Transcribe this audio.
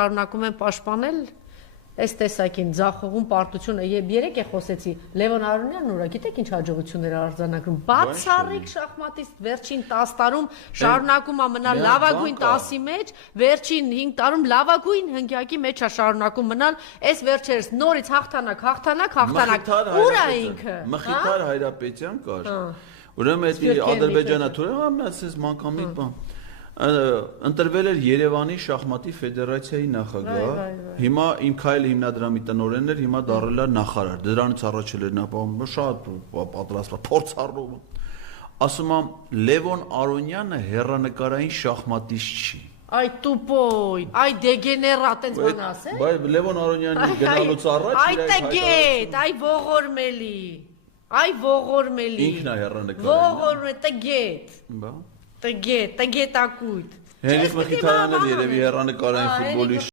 Շարունակում են պաշտպանել այս տեսակին ձախողում պարտությունը եւ երեք է խոսեցի Լևոն Արոնյանն ուրա գիտեք ինչ հաջողություններ արձանագրում բացառիկ շախմատիստ վերջին 10 տարում շարունակում է մնալ լավագույն 10-ի մեջ վերջին 5 տարում լավագույն հնգյակի մեջ է շարունակում մնալ այս վերջերս նորից հաղթանակ ուրա ինքը Մխիթար Հայրապետյան կար ուրեմն այդ Ադրբեջանը թուրը ասես մանկամիտ բան ընտրվել էր Երևանի շախմատի ֆեդերացիայի նախագահ հիմա իմ քայլը հիմնադրամի տնօրենն էր հիմա դառել է նախարար դրանից առաջ էր նա շատ պատրաստված փորձառու ասում եմ Լևոն Արոնյանը հեռանկարային շախմատիստ չի Այ տուպոյ, այ դեգեներատ այնց բան ասել Բայց Լևոն Արոնյանի գնալուց առաջ Այ տգետ, այ ողորմելի Ինքն է հեռանկարային Ողորմելի, տգետ Բա Տգետակույտ Հենրիկ Մխիթարյանն էլ երևի հեռանկարային ֆուտբոլի